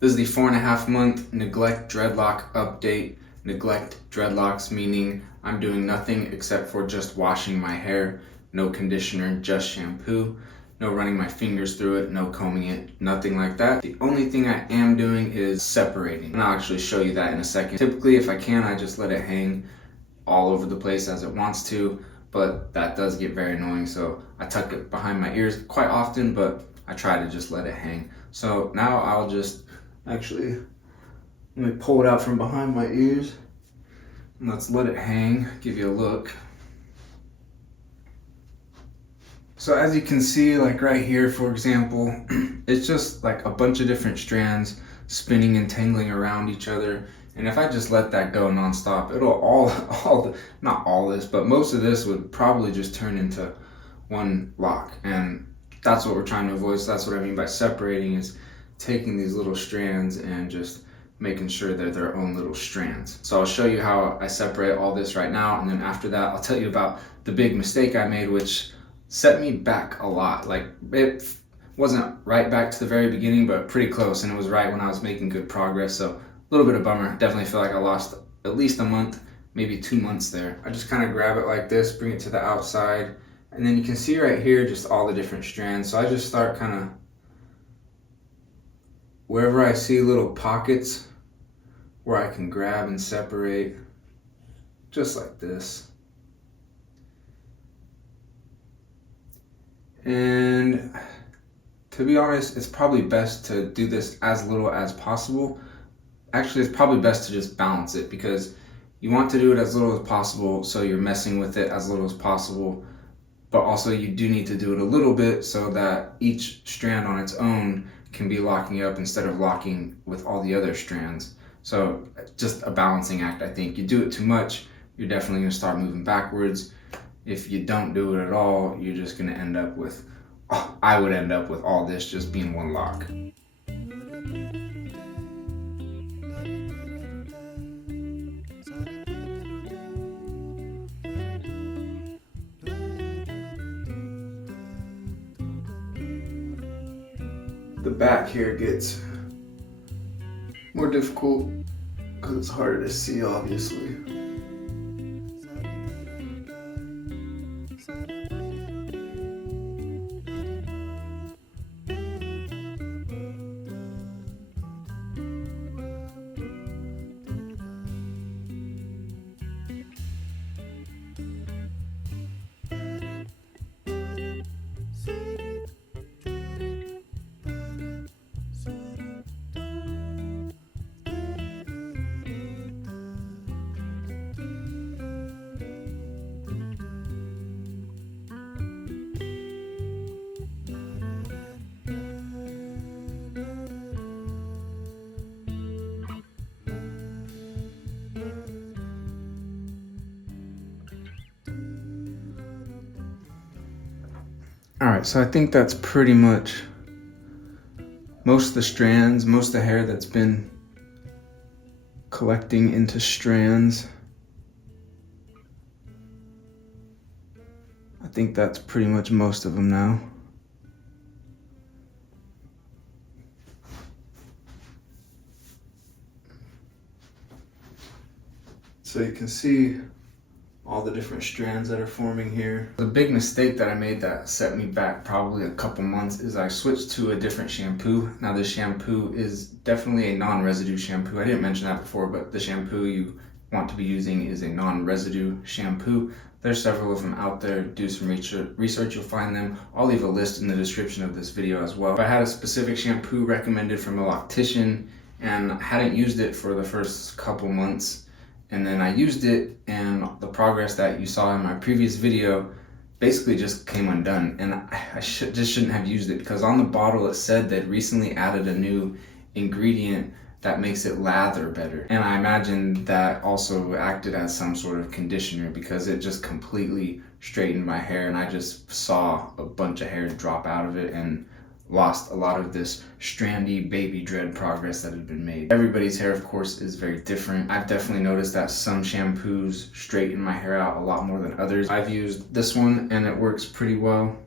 This is the 4.5-month neglect dreadlock update. Neglect dreadlocks meaning I'm doing nothing except for just washing my hair. No conditioner, just shampoo. No running my fingers through it, no combing it, nothing like that. The only thing I am doing is separating, and I'll actually show you that in a second. Typically, if I can, I just let it hang all over the place as it wants to, but that does get very annoying, so I tuck it behind my ears quite often, but I try to just let it hang. So now I'll just actually, let me pull it out from behind my ears and let's let it hang, give you a look. So as you can see, like right here, for example, it's just like a bunch of different strands spinning and tangling around each other. And if I just let that go nonstop, it'll not all this, but most of this would probably just turn into one lock. And that's what we're trying to avoid. So that's what I mean by separating, is taking these little strands and just making sure they're their own little strands. So I'll show you how I separate all this right now. And then after that, I'll tell you about the big mistake I made, which set me back a lot. Like, it wasn't right back to the very beginning, but pretty close. And it was right when I was making good progress. So a little bit of bummer. Definitely feel like I lost at least a month, maybe 2 months there. I just kind of grab it like this, bring it to the outside. And then you can see right here, just all the different strands. So I just start kind of, wherever I see little pockets where I can grab and separate, just like this. And to be honest, it's probably best to do this as little as possible. Actually, it's probably best to just balance it, because you want to do it as little as possible so you're messing with it as little as possible, but also you do need to do it a little bit so that each strand on its own can be locking up instead of locking with all the other strands. So just a balancing act, I think. You do it too much, you're definitely going to start moving backwards. If you don't do it at all, you're just going to end up with, I would end up with all this just being one lock. The back here gets more difficult because it's harder to see, obviously. All right, so I think that's pretty much most of the strands, most of the hair that's been collecting into strands. I think that's pretty much most of them now. So you can see all the different strands that are forming here. The big mistake that I made that set me back probably a couple months is I switched to a different shampoo. Now this shampoo is definitely a non-residue shampoo. I didn't mention that before, but the shampoo you want to be using is a non-residue shampoo. There's several of them out there. Do some research, you'll find them. I'll leave a list in the description of this video as well. I had a specific shampoo recommended from a loctician and I hadn't used it for the first couple months. And then I used it, and the progress that you saw in my previous video basically just came undone. And I just shouldn't have used it, because on the bottle it said they'd recently added a new ingredient that makes it lather better. And I imagine that also acted as some sort of conditioner, because it just completely straightened my hair, and I just saw a bunch of hair drop out of it and lost a lot of this strandy baby dread progress that had been made. Everybody's hair, of course, is very different. I've definitely noticed that some shampoos straighten my hair out a lot more than others. I've used this one and it works pretty well.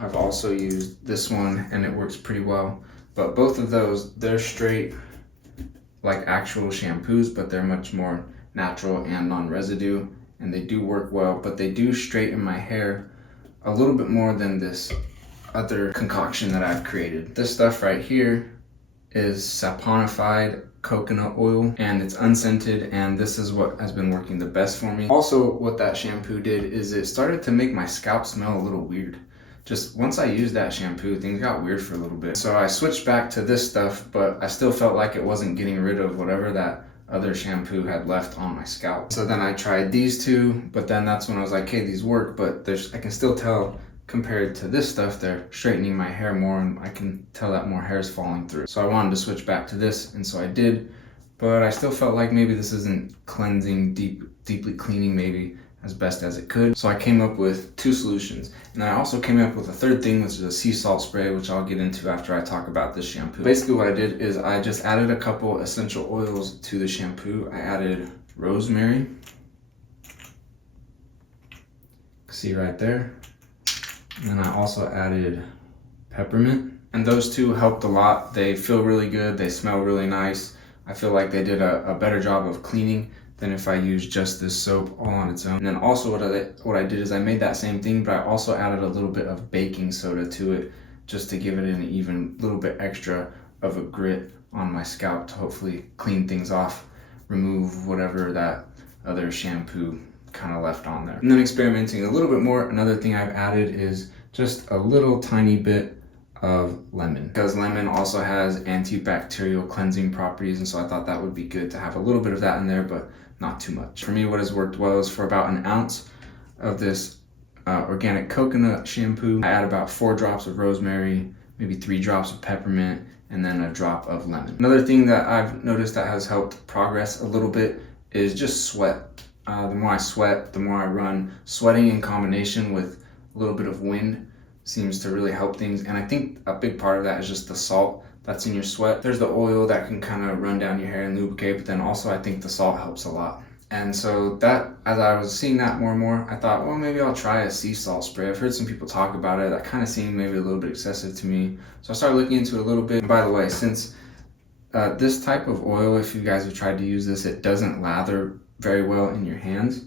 I've also used this one and it works pretty well. But both of those, they're straight like actual shampoos, but they're much more natural and non-residue, and they do work well, but they do straighten my hair a little bit more than this other concoction that I've created. This stuff right here is saponified coconut oil, and it's unscented, and this is what has been working the best for me. Also, what that shampoo did is it started to make my scalp smell a little weird. Just once I used that shampoo, things got weird for a little bit. So I switched back to this stuff, but I still felt like it wasn't getting rid of whatever that other shampoo had left on my scalp. So then I tried these two, but then that's when I was like, hey, these work, but I can still tell compared to this stuff, they're straightening my hair more, and I can tell that more hair is falling through. So I wanted to switch back to this, and so I did, but I still felt like maybe this isn't cleansing, deeply cleaning maybe as best as it could. So I came up with two solutions. And I also came up with a third thing, which is a sea salt spray, which I'll get into after I talk about this shampoo. Basically what I did is I just added a couple essential oils to the shampoo. I added rosemary. See right there. And then I also added peppermint. And those two helped a lot. They feel really good. They smell really nice. I feel like they did a better job of cleaning than if I used just this soap all on its own. And then also what I did is I made that same thing, but I also added a little bit of baking soda to it just to give it an even little bit extra of a grit on my scalp to hopefully clean things off, remove whatever that other shampoo kind of left on there. And then experimenting a little bit more, another thing I've added is just a little tiny bit of lemon, because lemon also has antibacterial cleansing properties, and so I thought that would be good to have a little bit of that in there, but not too much. For me, what has worked well is for about an ounce of this organic coconut shampoo, I add about 4 drops of rosemary, maybe 3 drops of peppermint, and then a drop of lemon. Another thing that I've noticed that has helped progress a little bit is just sweat. The more I sweat, the more I run. Sweating in combination with a little bit of wind seems to really help things, and I think a big part of that is just the salt that's in your sweat. There's the oil that can kind of run down your hair and lubricate, but then also I think the salt helps a lot. And so that, as I was seeing that more and more, I thought, well, maybe I'll try a sea salt spray. I've heard some people talk about it. That kind of seemed maybe a little bit excessive to me. So I started looking into it a little bit. And by the way, since this type of oil, if you guys have tried to use this, it doesn't lather very well in your hands.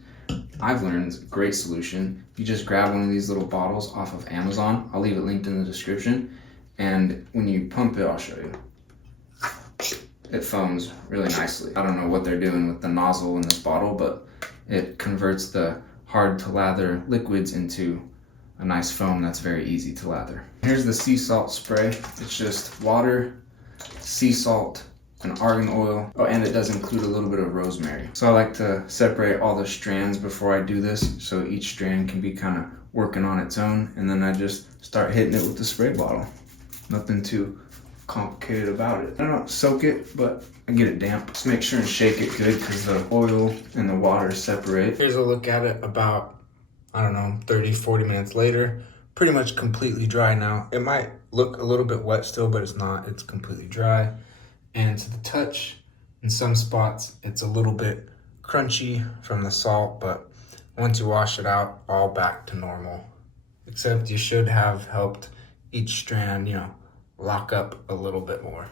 I've learned a great solution. You just grab one of these little bottles off of Amazon. I'll leave it linked in the description. And when you pump it, I'll show you. It foams really nicely. I don't know what they're doing with the nozzle in this bottle, but it converts the hard to lather liquids into a nice foam that's very easy to lather. Here's the sea salt spray. It's just water, sea salt, and argan oil. Oh, and it does include a little bit of rosemary. So I like to separate all the strands before I do this, so each strand can be kind of working on its own, and then I just start hitting it with the spray bottle. Nothing too complicated about it. I don't soak it, but I get it damp. Just make sure and shake it good because the oil and the water separate. Here's a look at it about, I don't know, 30-40 minutes later. Pretty much completely dry now. It might look a little bit wet still, but it's not. It's completely dry. And to the touch, in some spots, it's a little bit crunchy from the salt, but once you wash it out, all back to normal. Except you should have helped each strand, lock up a little bit more.